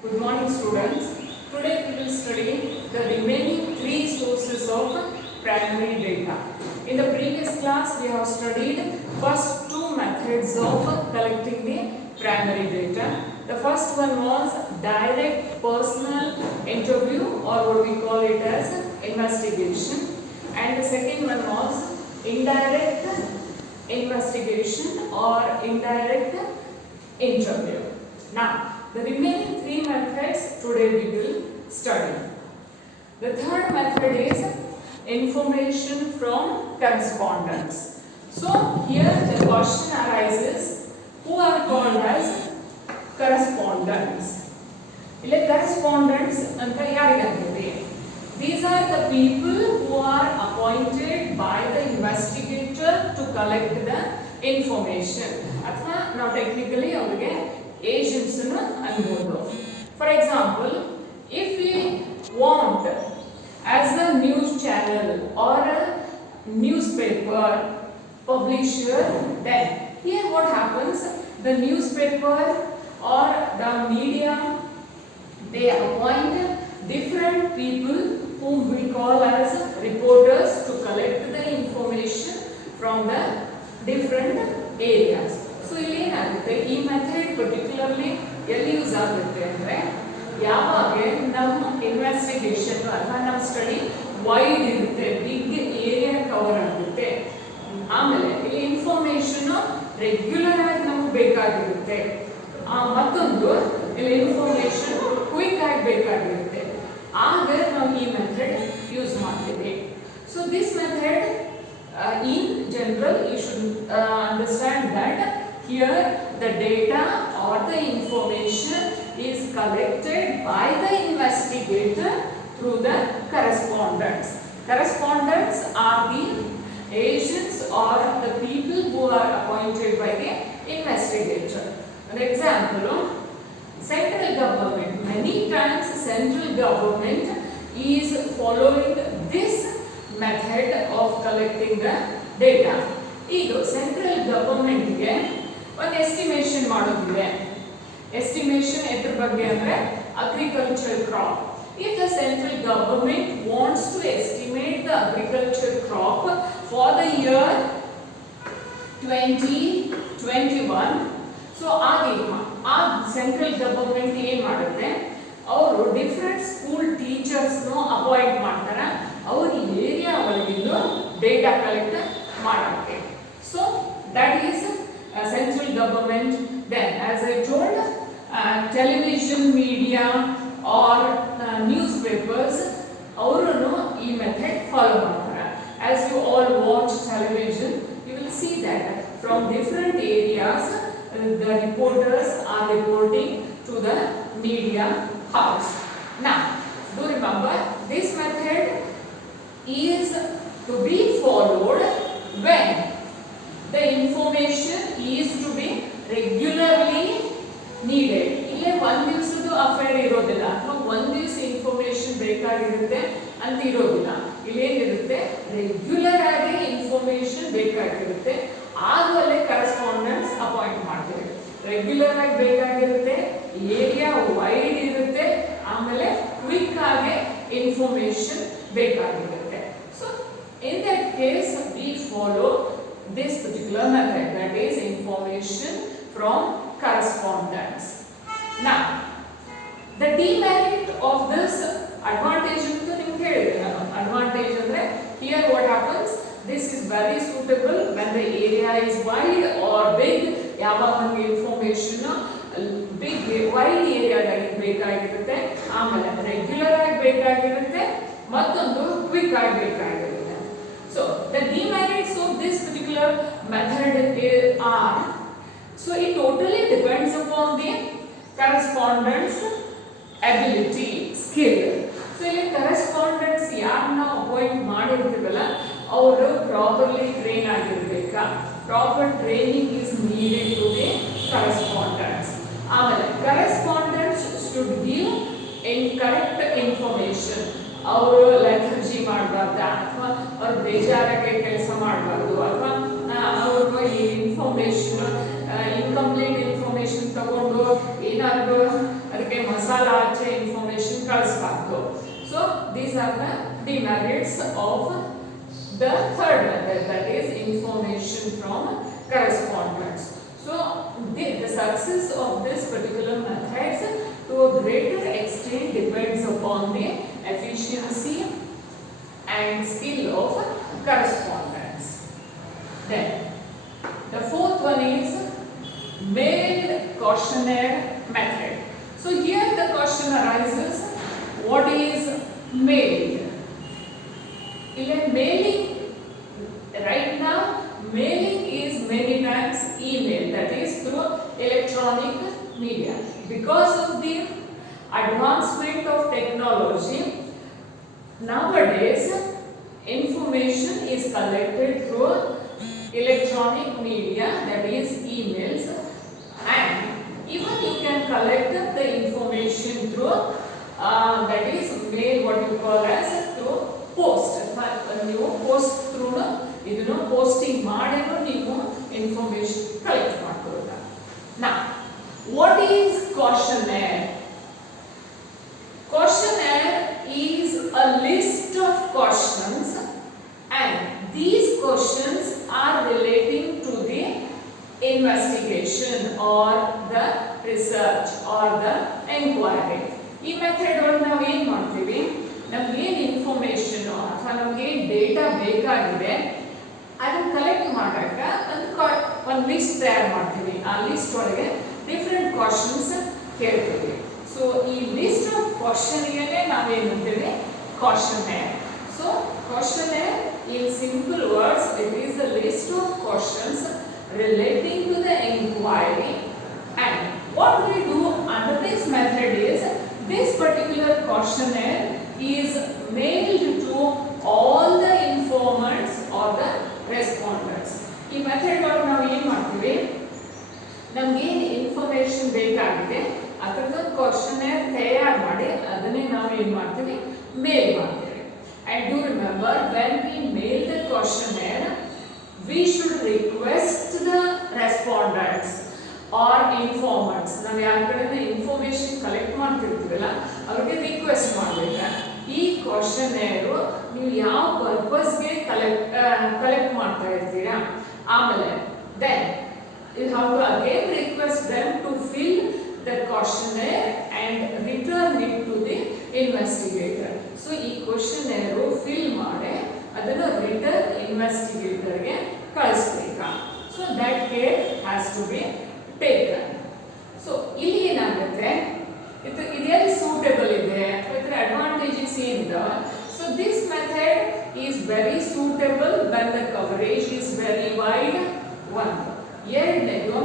Good morning, students. Today we will study the remaining three sources of primary data. In the previous class, we have studied first two methods of collecting the primary data. The first one was direct personal interview, or what we call it as investigation, and the second one was indirect investigation or indirect interview. Now, the remaining three methods today we will study. The third method is information from correspondence. So here the question arises, who are called as correspondents? Ile correspondents anta yarigante? These are the people who are appointed by the investigator to collect the information. ಅಥವಾ ನಾವು ಟೆಕ್ನಿಕಲಿ ಅವರಿಗೆ agents ಅನ್ಬೋದು. For example, if we want as a news channel or a newspaper publisher, then here what happens, the newspaper or the media, they appoint different people whom we call as reporters to collect the information from the different areas. So ಇಲ್ಲಿ ಏನಾಗುತ್ತೆ, ಈ method particularly ಎಲ್ಲಿ ಯೂಸ್ ಆಗುತ್ತೆ ಅಂದರೆ ಯಾವಾಗ ನಮ್ಮ ಇನ್ವೆಸ್ಟಿಗೇಷನ್ ಅಥವಾ ನಮ್ಮ ಸ್ಟಡಿ ವೈಡ್ ಇರುತ್ತೆ, ಬಿಗ್ ಏರಿಯಾ ಕವರ್ ಆಗುತ್ತೆ, ಆಮೇಲೆ ಇಲ್ಲಿ ಇನ್ಫಾರ್ಮೇಷನ್ ರೆಗ್ಯುಲರ್ ಆಗಿ ನಮಗೆ ಬೇಕಾಗಿರುತ್ತೆ, ಮತ್ತೊಂದು ಇಲ್ಲಿ ಇನ್ಫಾರ್ಮೇಷನ್ ಕ್ವಿಕ್ ಆಗಿ ಬೇಕಾಗಿರುತ್ತೆ, ಆಗ ನಾವು ಈ ಮೆಥಡ್ ಯೂಸ್ ಮಾಡ್ತೀವಿ. So this method in general you should understand that here the data or the information is collected by the investigator through the correspondents. Correspondents are the agents or the people who are appointed by the investigator. An example, central government, many times central government is following this method of collecting the data. ಈಗ ಸೆಂಟ್ರಲ್ ಗವರ್ಮೆಂಟ್ಗೆ ಒಂದು ಎಸ್ಟಿಮೇಷನ್ ಮಾಡೋದಿದೆ. ಎಸ್ಟಿಮೇಷನ್ ಎದ್ರ ಬಗ್ಗೆ ಅಂದರೆ agriculture crop. If the central government wants to estimate the agriculture crop for the year 2021, so ಆ central government ಏನು ಮಾಡುತ್ತೆ, ಅವರು ಡಿಫ್ರೆಂಟ್ ಸ್ಕೂಲ್ ಟೀಚರ್ಸ್ನು ಅಪಾಯಿಂಟ್ ಮಾಡ್ತಾರೆ, ಅವ್ರ ಏರಿಯಾ ಒಳಗಿಂದು ಡೇಟಾ ಕಲೆಕ್ಟ್ ಮಾಡೋಕ್ಕೆ. So that is central government. Then as I told, television media or news papers ಅವರು ಈ ಮೆಥಡ್ ಫಾಲೋ ಮಾಡ್ತಾರೆ. As you all watch television, you will see that from different areas the reporters are reporting to the media house. Now, do remember this method is to be followed when the information is to be regularly needed. ಇಲ್ಲಿ ಒಂದು ದಿವಸದ ಅಫೇರ್ ಇರೋದಿಲ್ಲ, ಅಥವಾ ಒಂದು ದಿವಸ ಇನ್ಫಾರ್ಮೇಶನ್ ಬೇಕಾಗಿರುತ್ತೆ ಅಂತ ಇರೋದಿಲ್ಲ. ಇಲ್ಲೇನಿರುತ್ತೆ, ರೆಗ್ಯುಲರ್ ಆಗಿ ಇನ್ಫಾರ್ಮೇಶನ್ ಬೇಕಾಗಿರುತ್ತೆ, ಆಗಲೇ ಕರೆಸ್ಪಾಂಡೆಂಟ್ಸ್ ಅಪಾಯಿಂಟ್ ಮಾಡ್ತೀವಿ. ರೆಗ್ಯುಲರ್ ಆಗಿ ಬೇಕಾಗಿರುತ್ತೆ, ಏರಿಯಾ ವೈಡ್ ಇರುತ್ತೆ, ಆಮೇಲೆ ಕ್ವಿಕ್ ಆಗಿ ಇನ್ಫಾರ್ಮೇಶನ್ ಬೇಕಾಗಿರುತ್ತೆ. So in that case we follow this particular method, that is information from correspondence. Now, the demerit of this advantage anta nimge helide nanu. Advantage andre here what happens, this is very suitable when the area is wide or big. ಯಾವಾಗ ನಮಗೆ information big wide ಏರಿಯಾದಾಗಿ ಬೇಕಾಗಿರುತ್ತೆ, ಆಮೇಲೆ ರೆಗ್ಯುಲರ್ ಆಗಿ ಬೇಕಾಗಿರುತ್ತೆ, ಮತ್ತೊಂದು ಕ್ವಿಕ್ ಆಗಿ ಬೇಕಾಗಿರುತ್ತೆ. So the demerits of this particular method are, so it totally depends upon the correspondent's ability, skill. So ಇಲ್ಲಿ correspondents ಯಾರನ್ನ ಅಪಾಯಿಂಟ್ ಮಾಡಿರ್ತೀವಲ್ಲ ಅವರು ಪ್ರಾಪರ್ಲಿ ಟ್ರೈನ್ ಆಗಿರ್ಬೇಕಾ, proper training is needed to the correspondents. ಆಮೇಲೆ correspondents should give correct information. ಅವರು lethargy ಮಾಡಬಾರ್ದ, ಅಥವಾ ಅವ್ರು ಬೇಜಾರಾಗೆ ಕೆಲಸ ಮಾಡಬಾರ್ದು, ಅಥವಾ ಅವರು ಈ ಇನ್ಫಾರ್ಮೇಶನ್ ಇನ್ಕಂಪ್ಲೀಟ್ ಇನ್ಫಾರ್ಮೇಶನ್ ತಗೊಂಡು ಏನಾದ್ರು ಅದಕ್ಕೆ ಮಸಾಲೆ ಮಸಾಲ ಹಚ್ಚೆ ಇನ್ಫಾರ್ಮೇಶನ್ ಕಳಿಸಬಾರ್ದು. So these are the demerits of the third method, that is information from correspondence. So the success of this particular methods to a greater extent depends upon the efficiency and skill of correspondence. Then the fourth one is mailed questionnaire method. So here the question arises, what is mailed? Mailing, right now mailing is many times email, that is through electronic media. Because of the advancement of technology, nowadays information is collected through electronic media, that is emails, and even you can collect the information through that is mail, what you call as through post. ನೀವು post through ಇದನ್ನು posting ಮಾಡಿನೂ ನೀವು information collect ಮಾಡ್ಕೊಳ್ಳೋಣ. ನಾ what is questionnaire? Questionnaire is a list of questions, and these questions are relating to the investigation or the research or the inquiry. ಈ ಮೆಥಡ್ ಒಳಗೆ ನಾವು ಏನು ಮಾಡ್ತೀವಿ, ನಮ್ಗೆ ಏನು ಇನ್ಫಾರ್ಮೇಶನ್ ಅಥವಾ ನಮ್ಗೆ ಏನು ಡೇಟಾ ಬೇಕಾಗಿದೆ ಅದನ್ನ ಕಲೆಕ್ಟ್ ಮಾಡಾಕ ಒಂದು ಲಿಸ್ಟ್ ತಯಾರು ಮಾಡ್ತೀವಿ. ಆ ಲಿಸ್ಟ್ ಒಳಗೆ ಡಿಫ್ರೆಂಟ್ ಕ್ವಶನ್ಸ್ ಕೇಳ್ತೀವಿ. ಸೊ ಈ ಲಿಸ್ಟ್ ಆಫ್ ಕ್ವಶನ್ಗೆ ನಾವೇನಂತೀವಿ, questionnaire. So questionnaire in simple words, it is a list of questions relating to the inquiry, and what we do under this method is this particular questionnaire is mailed to all the informants or the respondents. ಈ ಮೆಥಡ್ ಒಳಗೆ ನಾವು ಏನು ಮಾಡ್ತೀವಿ, ನಮ್ಗೆ ಏನು ಇನ್ಫಾರ್ಮೇಶನ್ ಬೇಕಾಗಿದೆ ಅದಕ್ಕೆ ಕ್ವೆಶ್ಚನೇರ್ ತಯಾರು ಮಾಡಿ ಅದನ್ನೇ ನಾವು ಏನು ಮಾಡ್ತೀವಿ, ಮೇಲ್ ಮಾಡ್ತೀವಿ. And do remember, when we mail the questionnaire, we should request the respondents or informants. ನಾವು ಯಾರ ಕಡೆಯಿಂದ ಇನ್ಫಾರ್ಮೇಶನ್ ಕಲೆಕ್ಟ್ ಮಾಡ್ತಿರ್ತೀವಲ್ಲ ಅವ್ರಿಗೆ ರಿಕ್ವೆಸ್ಟ್ ಮಾಡಬೇಕು, ಈ ಕ್ವೆಶ್ಚನೇರು ನೀವು ಯಾವ ಪರ್ಪಸ್ಗೆ ಕಲೆಕ್ಟ್ ಮಾಡ್ತಾ ಇರ್ತೀರಾ. ಆಮೇಲೆ then you have to again request them to fill the questionnaire and return it to the investigator. So ಈ ಕ್ವೆಶ್ಚನೇರು ಫಿಲ್ ಮಾಡಿ ಅದನ್ನು ರಿಟರ್ನ್ ಇನ್ವೆಸ್ಟಿಗೇಟರ್ಗೆ ಕಳಿಸ್ಬೇಕಾ. So that care has to be taken. So ಇಲ್ಲಿ ಏನಾಗುತ್ತೆ, ಇದೆಲ್ಲಿ ಸೂಟೇಬಲ್ ಇದೆ, ಇದರ ಅಡ್ವಾಂಟೇಜಸ್ ಏನಿದಾವೆ. So this method is very suitable when the coverage is very wide. ಒಂದು ಎರಡನೇದು,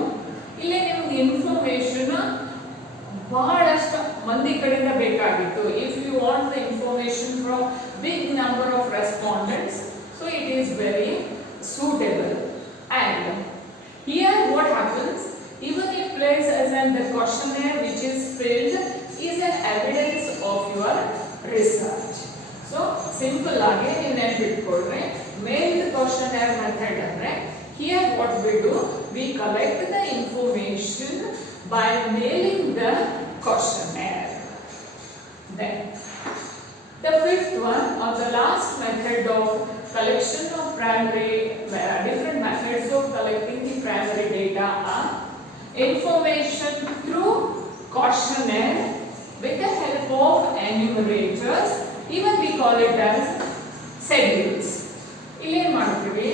ಇಲ್ಲಿ ನಿಮ್ಗೆ ಇನ್ಫಾರ್ಮೇಶನ್ ಬಹಳಷ್ಟು ಮಂದಿ ಕಡೆಯಿಂದ ಬೇಕಾಗಿತ್ತು. If you want the information from big number of respondents, so it is very suitable. And here what happens, even if placed as an the questionnaire which is filled is an evidence of your research. So simple age you ನೆನಪಿಟ್ಕೊಳ್ಳ್ರೆ, mailed questionnaire method ಅಂದ್ರೆ here what we do, we collect the information by mailing the questionnaire. Then the fifth one, or the last method of collection of primary, different methods of collecting the primary data are information through questionnaire with the help of enumerators, even we call it as schedules. ಇಲ್ಲಿ ಏನು ಮಾಡ್ತೀವಿ,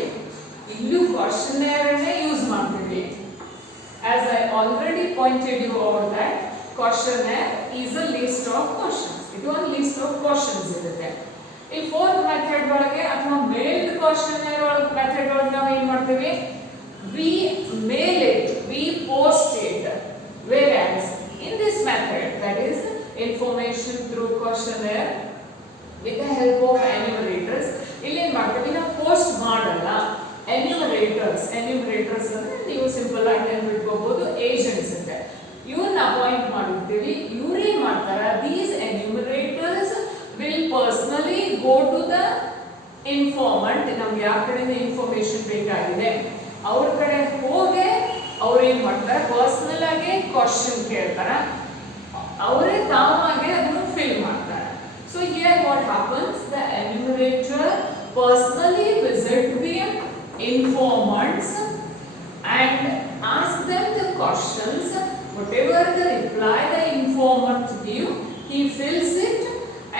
ಇಲ್ಲೂ questionnaire ಅನ್ನೇ ಯೂಸ್ ಮಾಡ್ತೀವಿ. As I already pointed you out that questionnaire is a list of questions. ಇದು ಒಂದು list of questions ಇರುತ್ತೆ. ಈ ಫೋರ್ತ್ ಮೆಥಡ್ ಒಳಗೆ ಅಥವಾ ಮೇಲ್ಡ್ ಕ್ವೆಶ್ಚನೇರ್ ಒಳಗೆ ಮೆಥಡ್ ಒಳಗೆ ನಾವು ಏನು ಮಾಡ್ತೀವಿ, we mail it, we post it. whereas in this method, that is information through questionnaire with the help of enumerators, ಇಲ್ಲಿ ಏನು ಮಾಡ್ತೀವಿ, ನಾವು ಪೋಸ್ಟ್ ಮಾಡಲ್ಲ. enumerators ಅಂದ್ರೆ ನೀವು ಸಿಂಪಲ್ ಆಗಿ ನೆನಪಿಟ್ಕೋಬಹುದು, ಏಜೆಂಟ್ಸ್ ಇದೆ, ಇವ್ರನ್ನ ಅಪಾಯಿಂಟ್ ಮಾಡಿರ್ತೀವಿ. ಇವ್ರೇನ್ ಮಾಡ್ತಾರ, these enumerators will personally go to the informant, ನಮ್ಗೆ ಯಾವ ಕಡೆಯಿಂದ ಇನ್ಫಾರ್ಮೇಶನ್ ಬೇಕಾಗಿದೆ ಅವ್ರ ಕಡೆ ಹೋಗಿ ಅವ್ರು ಏನ್ ಮಾಡ್ತಾರೆ, ಪರ್ಸನಲ್ ಆಗಿ ಕ್ವಶನ್ ಕೇಳ್ತಾರ. ಅವರೇ ತಾವಾಗೆ ಅದನ್ನು ಫಿಲ್ ಮಾಡ್ತಾರೆ. So here what happens, the enumerator personally visit the informants and ask them the questions. Whatever the reply the informant give, he fills it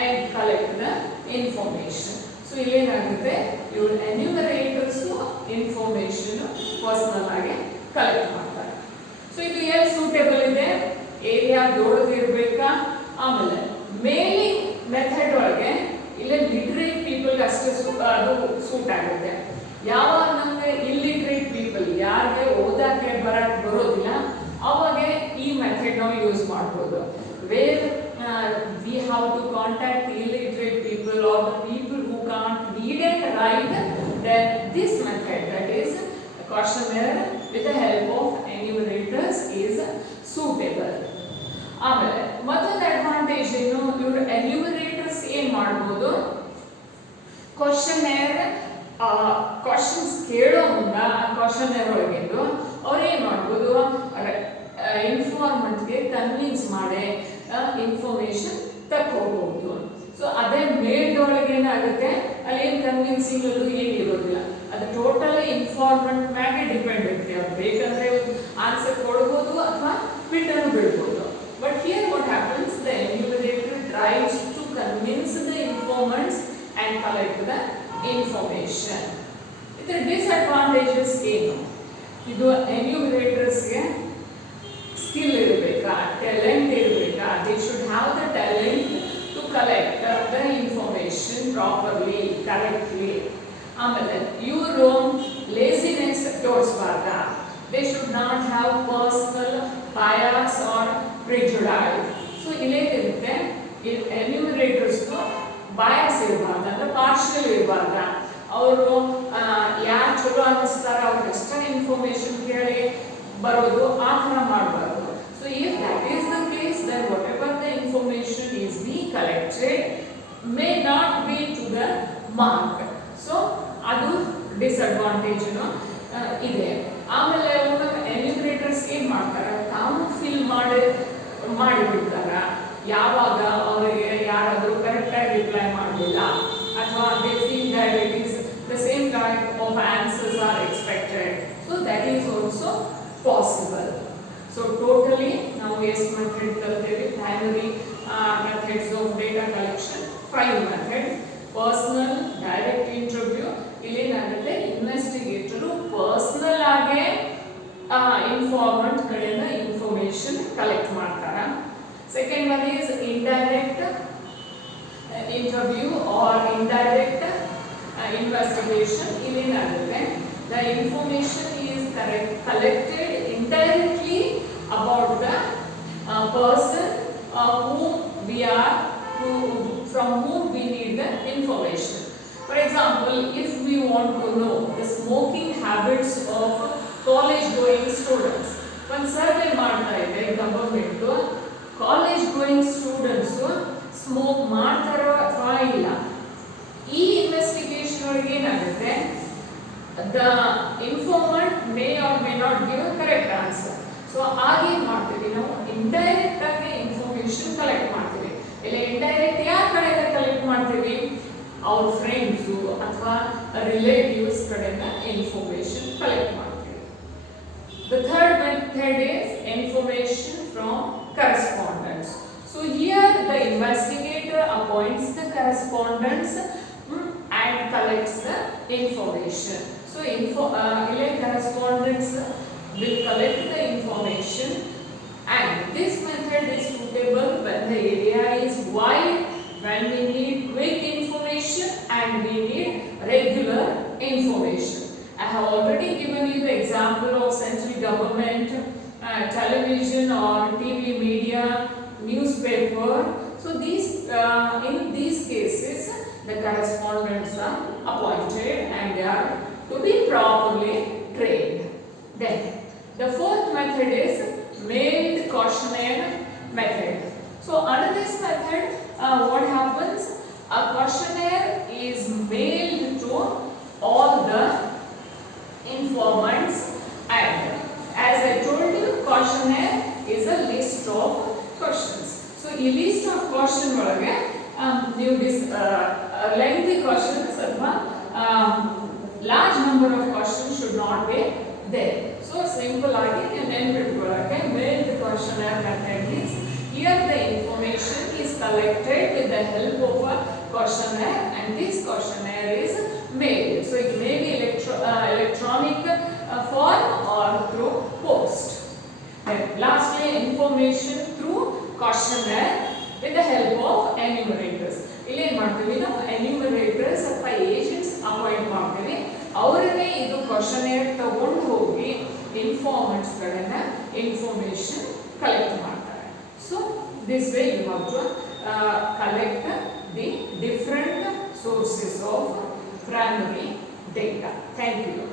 and collect the information. So ಏನಾಗುತ್ತೆ, ಇವರು ಎನ್ಯುಮರೇಟರ್ಸ್ ಇನ್ಫಾರ್ಮೇಶನ್ ಪರ್ಸನಲ್ ಆಗಿ ಕಲೆಕ್ಟ್ ಮಾಡ್ತಾರೆ. ಸೊ ಇದು ಎಲ್ಲಿ ಸೂಟೇಬಲ್ ಇದೆ, ಏರಿಯಾ ದೊಡ್ಡದಿರ್ಬೇಕಾ. ಆಮೇಲೆ ಮೇಲಿಂಗ್ ಮೆಥಡ್ ಒಳಗೆ ಇಲ್ಲ ಲಿಟ್ರೇಟ್ ಪೀಪಲ್ ಅಷ್ಟೇ ಅದು ಸೂಟ್ ಆಗುತ್ತೆ. ಯಾವಾಗ ನಮಗೆ ಇಲ್ಲಿಟ್ರೇಟ್ ಪೀಪಲ್, ಯಾರಿಗೆ ಓದಕ್ಕೆ ಬರಕ್ಕೆ ಬರೋದಿಲ್ಲ, ಅವಾಗ ಈ ಮೆಥಡ್ ನಾವು ಯೂಸ್ ಮಾಡ್ಬೋದು. Where we have to contact illiterate people or the people who can't read and write, then this method, that is questionnaire with the help of enumerators, is suitable. ಆಮೇಲೆ ಮತ್ತೊಂದು ಅಡ್ವಾಂಟೇಜ್ ಏನು, ಇವರು ಎನ್ಯುಮರೇಟರ್ಸ್ ಏನ್ ಮಾಡ್ಬೋದು, ಕ್ವಶನೇರ್ ಕ್ವಶನ್ಸ್ ಕೇಳೋ ಮುನ್ನ ಕ್ವಶನೇರ್ ಒಳಗಿದ್ದು ಅವ್ರು ಏನ್ ಮಾಡ್ಬೋದು, ಇನ್ಫಾರ್ಮೆಂಟ್ಗೆ ಕನ್ವಿನ್ಸ್ ಮಾಡಿ ಇನ್ಫಾರ್ಮೇಶನ್ ತಕ್ಕೋಬಹುದು. ಸೊ ಅದೇ ಮೇಲ್ಡ್ ಒಳಗೆ ಏನಾಗುತ್ತೆ, ಅಲ್ಲಿ ಏನು ಕನ್ವಿನ್ಸಿಂಗ್ ಅದು ಏನಿರೋದಿಲ್ಲ, ಅದು ಟೋಟಲಿ ಇನ್ಫಾರ್ಮೆಂಟ್ ಮ್ಯಾಗೆ ಡಿಪೆಂಡ್ ಇರುತ್ತೆ. ಅವ್ರು ಬೇಕಂದ್ರೆ ಆನ್ಸರ್ ಕೊಡ್ಬೋದು ಅಥವಾ ಬಿಟ್ಟನ್ನು ಬಿಡ್ಬೋದು. But here what happens, the enumerator tries to convince the informants and collect the information. ಇದರ ಡಿಸ್ಅಡ್ವಾಂಟೇಜಸ್ ಏನು, ಇದು ಎನ್ಯುಮರೇಟರ್ಸ್ಗೆ ಸ್ಕಿಲ್ ಇರಬೇಕಾ, ಟ್ಯಾಲೆಂಟ್ ಇರಬೇಕಾ, they should have the talent to collect the information properly, correctly. ಆಮೇಲೆ ಇವರು ಲೇಸಿನೆಸ್ ತೋರಿಸಬಾರ್ದ, they should not have personal bias or prejudice. So ಇಲ್ಲೇನಿರುತ್ತೆ, ಎನ್ಯುಮರೇಟರ್ಸ್ ಬಯಾಸ್ ಇರಬಾರ್ದು, ಅಂದ್ರೆ ಪಾರ್ಷಿಯಲ್ ಇರಬಾರ್ದ. ಅವರು ಯಾರು ಚಲೋ ಅನ್ನಿಸ್ತಾರ ಅವ್ರಿಗಷ್ಟೇ ಇನ್ಫಾರ್ಮೇಶನ್ ಕೇಳಿ ಬರೋದು, ಆ ಥರ ಮಾಡಬಾರ್ದು. So if that is the case, then whatever the information is be collected may not be to the mark. So ಅದು ಡಿಸ್ಅಡ್ವಾಂಟೇಜ್ ಇದೆ. ಆಮೇಲೆ ಎನ್ಯುಮರೇಟರ್ಸ್ ಏನ್ ಮಾಡ್ತಾರೆ, ತಾವು ಫಿಲ್ ಮಾಡಿಬಿಡ್ತಾರ. ಯಾವಾಗ ಅವರಿಗೆ ಯಾರಾದರೂ ಕರೆಕ್ಟಾಗಿ ರಿಪ್ಲೈ ಮಾಡಲಿಲ್ಲ ಅಥವಾ they feel that it is the same type of answers are expected, so that is also possible. So totally ನಾವು ಎಷ್ಟು ಮೆಥಡ್ ಕಲ್ತೇವೆ, primary methods of data collection 5 methods. Personal direct interview, ಇಲ್ಲೇನಾಗುತ್ತೆ, ಇನ್ವೆಸ್ಟಿಗೇಟರು ಪರ್ಸನಲ್ ಆಗಿ informant ಕಡೆಯಿಂದ information collect ಮಾಡ್ತಾರೆ. Second one is indirect interview or indirect investigation. ಇಲ್ಲೇನಾಗುತ್ತೆ, the information is collected indirectly about the person from whom we need the information. For example, if we want to know the smoking habits of college going students, one survey ಮಾಡ್ತಾ ಇದೆ government, college going students smoke ಮಾಡ್ತಾರೋ ಅಥವಾ ಇಲ್ಲ. ಈ investigation ಒಳಗೆ ಏನಾಗುತ್ತೆ, the informant may or may not give a correct answer. So again ಮಾಡ್ತೀವಿ, ನಾವು ಇಂಡೈರೆಕ್ಟ್ ಆಗಿ ಇನ್ಫಾರ್ಮೇಶನ್ ಕಲೆಕ್ಟ್ ಮಾಡ್ತೀವಿ. ಇಲ್ಲ ಇಂಡೈರೆಕ್ಟ್ ಯಾರ ಕಡೆಯಿಂದ ಕಲೆಕ್ಟ್ ಮಾಡ್ತೀವಿ, ಅವ್ರ ಫ್ರೆಂಡ್ಸು ಅಥವಾ ರಿಲೇಟಿವ್ಸ್ ಕಡೆಯಿಂದ ಇನ್ಫಾರ್ಮೇಶನ್ ಕಲೆಕ್ಟ್ ಮಾಡ್ತೀವಿ. The third method is information from correspondence. So here the investigator appoints the correspondence and collects the information. So correspondence will collect the information, and this method is suitable when the area is wide, when we need quick information and we need regular information. I have already given you the example of central government, television or TV media, newspaper. So in these cases, the correspondents are appointed and they are to be properly trained. Then the fourth method is mailed questionnaire method. So under this method, what happens? A questionnaire is mailed to all the informants, and as I told you, questionnaire is a list of questions. ಈ least of question ಒಳಗೆ ನೀವು ಲೆಂಥಿ ಕ್ವಶನ್ಸ್ ಅಥವಾ large number of questions should not be there. So simple ಆಗಿ ನೀವು ನೆನಪಿಟ್ಕೊಳ್ಳೋಕೆ main questionnaire method is here the information is collected with the help of a questionnaire and this questionnaire is mailed. So it may be electronic form or through post. Then lastly information through questionnaire with the help of enumerators. ಇಲ್ಲಿ ಏನು ಮಾಡ್ತೀವಿ ನಾವು ಎನ್ಯೂಮರೇಟರ್ಸ್ ಅಥವಾ agents appoint ಮಾಡ್ತೀವಿ ಅವರನ್ನೇ ಇದು questionnaire ತಗೊಂಡು ಹೋಗಿ ಇನ್ಫಾರ್ಮೆಂಟ್ಸ್ಗಳನ್ನ ಇನ್ಫಾರ್ಮೇಶನ್ ಕಲೆಕ್ಟ್ ಮಾಡ್ತಾರೆ. So this way you have to collect the different sources of primary data. Thank you.